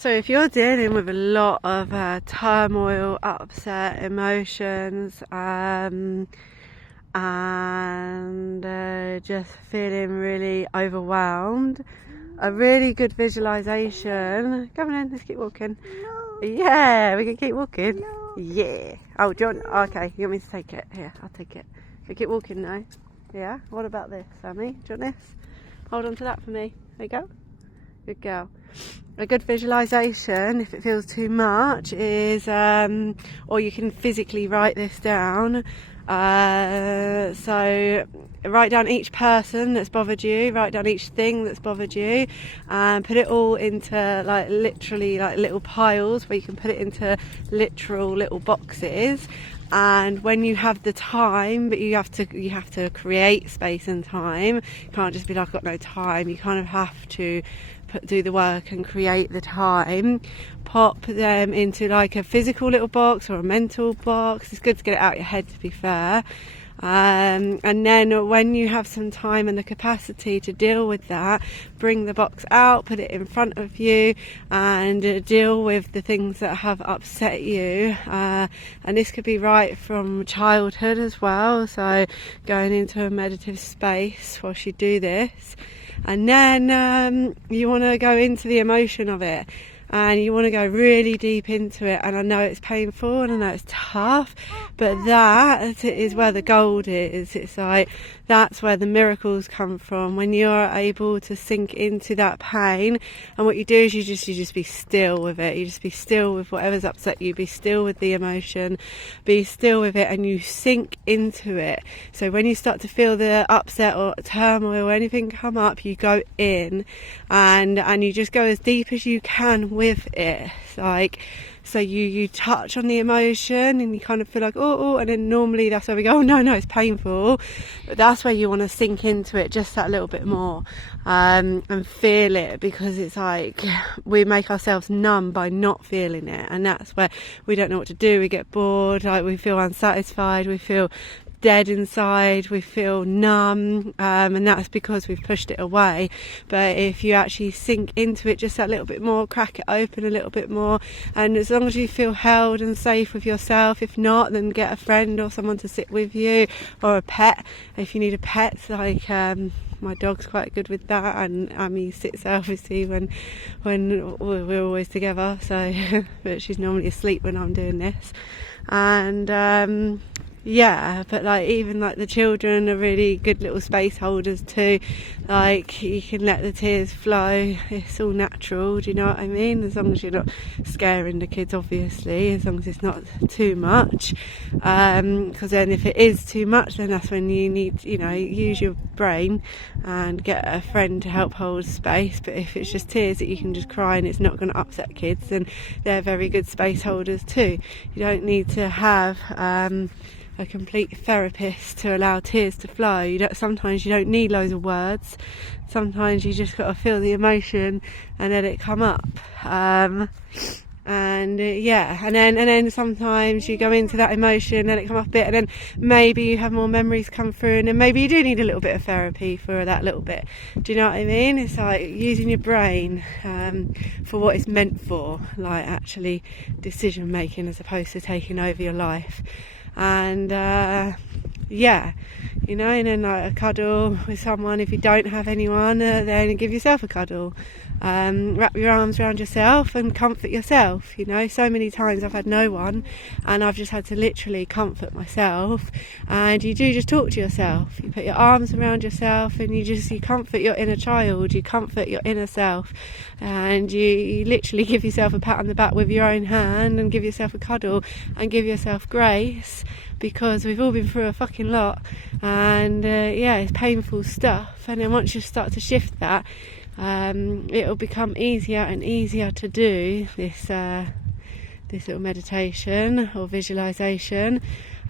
So if you're dealing with a lot of turmoil, upset, emotions, and just feeling really overwhelmed, a really good visualization. Come on in, let's keep walking. No. Yeah, we can keep walking. No. Yeah. Oh, do you want? Okay, you want me to take it? Here, I'll take it. We keep walking now. Yeah. What about this, Sammy? Do you want this? Hold on to that for me. There you go. Good girl. A good visualization, if it feels too much, is or you can physically write this down. So write down each person that's bothered you, write down each thing that's bothered you, and put it all into literally little piles where you can put it into literal little boxes. And when you have the time, but you have to create space and time. You can't just be like, I've got no time. You kind of have to do the work and create the time. Pop them into like a physical little box or a mental box. It's good to get it out of your head, to be fair. And then when you have some time and the capacity to deal with that, bring the box out, put it in front of you, and deal with the things that have upset you. And this could be right from childhood as well, so going into a meditative space whilst you do this. And then you want to go into the emotion of it, and you want to go really deep into it. And I know it's painful and I know it's tough, but that is where the gold is. It's like, that's where the miracles come from, when you're able to sink into that pain. And what you do is you just be still with it. You just be still with whatever's upset you, be still with the emotion, be still with it, and you sink into it. So when you start to feel the upset or turmoil or anything come up, you go in and you just go as deep as you can with it. So you touch on the emotion and you kind of feel like, oh, and then normally that's where we go, oh no, it's painful. But that's where you want to sink into it just that little bit more, and feel it, because it's like we make ourselves numb by not feeling it. And that's where we don't know what to do. We get bored, like we feel unsatisfied, we feel dead inside, we feel numb, and that's because we've pushed it away. But if you actually sink into it just that little bit more, crack it open a little bit more, and as long as you feel held and safe with yourself, if not, then get a friend or someone to sit with you, or a pet if you need a pet. Like my dog's quite good with that, and Amy sits obviously when we're always together, so but she's normally asleep when I'm doing this. And yeah, but even the children are really good little space holders too. Like, you can let the tears flow, it's all natural, do you know what I mean? As long as you're not scaring the kids, obviously, as long as it's not too much, because then if it is too much, then that's when you need, use your brain and get a friend to help hold space. But if it's just tears that you can just cry and it's not going to upset kids, then they're very good space holders too. You don't need to have a complete therapist to allow tears to flow. Sometimes you don't need loads of words. Sometimes you just got to feel the emotion and let it come up. And then sometimes you go into that emotion, let it come up a bit, and then maybe you have more memories come through, and then maybe you do need a little bit of therapy for that little bit. Do you know what I mean? It's like using your brain for what it's meant for, like actually decision making as opposed to taking over your life. And and then a cuddle with someone. If you don't have anyone, then give yourself a cuddle. Wrap your arms around yourself and comfort yourself. So many times I've had no one and I've just had to literally comfort myself. And you do just talk to yourself. You put your arms around yourself and you comfort your inner child, you comfort your inner self, and you literally give yourself a pat on the back with your own hand and give yourself a cuddle and give yourself grace, because we've all been through a fucking lot, and it's painful stuff. And then once you start to shift that, it'll become easier and easier to do this little meditation or visualization.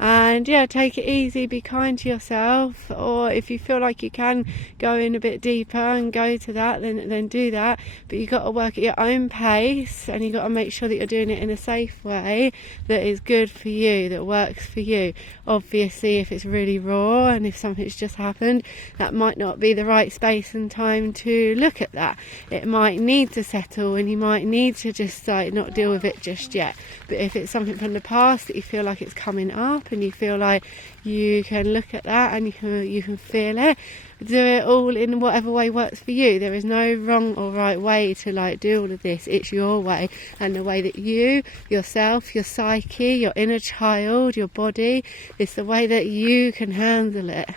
And yeah, take it easy, be kind to yourself, or if you feel like you can go in a bit deeper and go to that, then do that. But you've got to work at your own pace, and you've got to make sure that you're doing it in a safe way that is good for you, that works for you. Obviously, if it's really raw and if something's just happened, that might not be the right space and time to look at that. It might need to settle, and you might need to just like not deal with it just yet. But if it's something from the past that you feel like it's coming up and you feel like you can look at that and you can feel it, do it all in whatever way works for you. There is no wrong or right way to like do all of this. It's your way, and the way that you, yourself, your psyche, your inner child, your body, it's the way that you can handle it.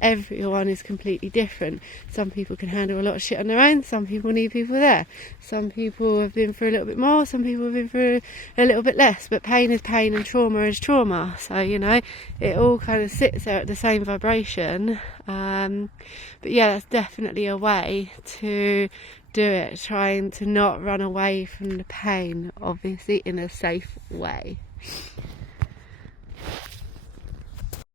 Everyone is completely different. Some people can handle a lot of shit on their own, some people need people there. Some people have been through a little bit more, some people have been through a little bit less, but pain is pain and trauma is trauma. So, you know, it all kind of sits there at the same vibration. But yeah, that's definitely a way to do it, trying to not run away from the pain, obviously in a safe way.